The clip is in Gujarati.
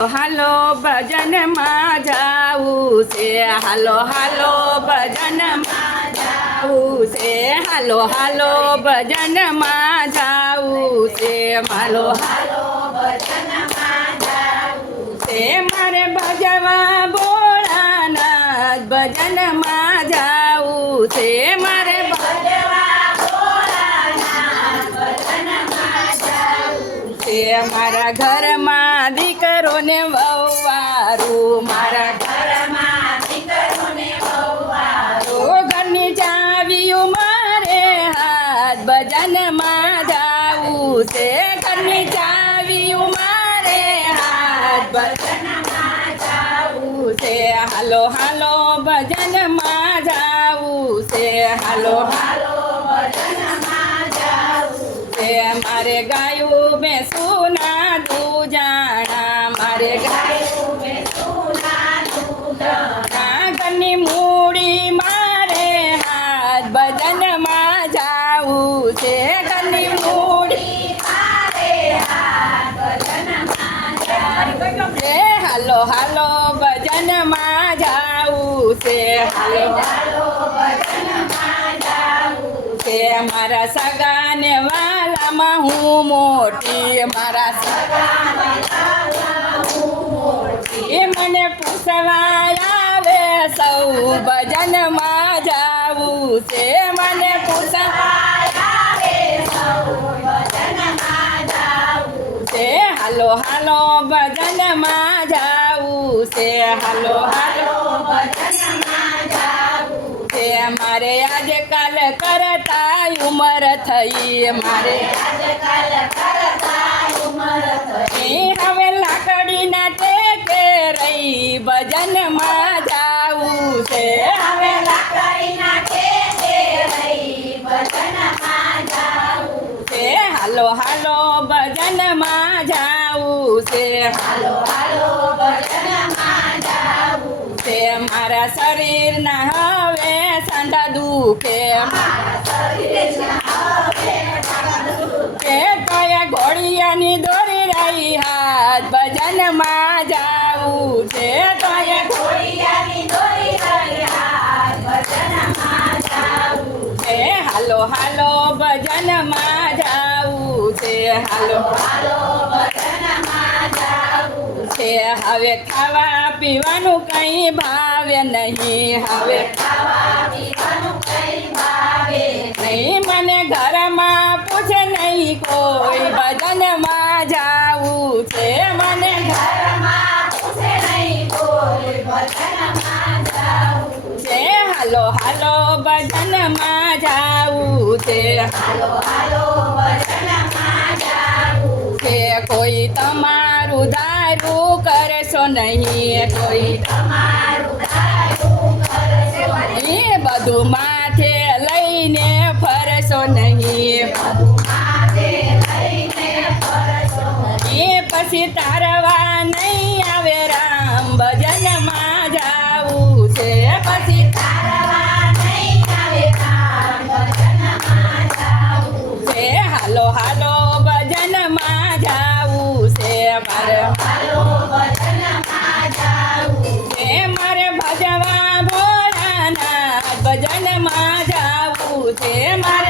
હાલો ભજનમાં જાવું છે. હાલો હાલો, ભજનમાં જાવું છે. હાલો હાલો, ભજનમાં જાવું છે. હાલો છે. મારે ભજવા ભોળાનાથ ભજનમાં જાવું છે. મારે છે. મારા ઘરમાં દીકરોને વવારું મારા ઘરમાં દીકરોને વવારું ઘરની ચાવીયું મારે હાથ ભજનમાં જાવું છે ઘરની ચાવીયું મારે હાથ ભજનમાં જાવું છે હાલો હાલો ભજનમાં જાવું છે હાલો હાલો છે મારે ગાયું બેસું ના ભજનમાં જાવું છે ઘરની મૂડી. હાલો હાલો, ભજનમાં જાવું છે. હાલો મારા સગાને વાલામાં હું મોટી, મારા સગાને જાવું છે મને પૂછવા આવે સૌ ભજનમાં જાવું છે હાલો હાલો ભજનમાં જાવું છે હાલો હાલો ભજનમાં જાવું છે મારે આજે કાલ કરતા ઉમર થઈ મારે આજે કાલ કરતા ઉમર થઈ હવે લાકડીના ટેકે રહી ભજનમાં જાવું છે જાવું છે હાલો હાલો ભજનમાં જાવું છે મારા શરીરના હવે સાંધા દુખે કે કયા ઘોડિયાની દોરી રહી હાથ ભજનમાં જાવું છે કયા ઘોડિયાની દોરી રહી હાથ ભજનમાં જાવું છે હાલો હાલો ભજનમાં જાવું છે હાલો હાલો ભજનમાં જાવું છે હવે ખાવા પીવાનું કઈ ભાવે નહીં. હવે નહીં, મને ઘરમાં પૂછે નહીં કોઈ. ભજનમાં જાવું છે મને. છે, હાલો હાલો, ભજનમાં જાવું છે. હાલો હાલો ભજનમાં જાવું છે, કોઈ તમારું દારૂ કરશો નહીં. કોઈ નહીં. બધું માથે લઈને ફરશો નહીં. એ પછી તારવા નહીં આવે રામ. મારે ભજવા ભોળાના ભજનમાં જાવું છે મારે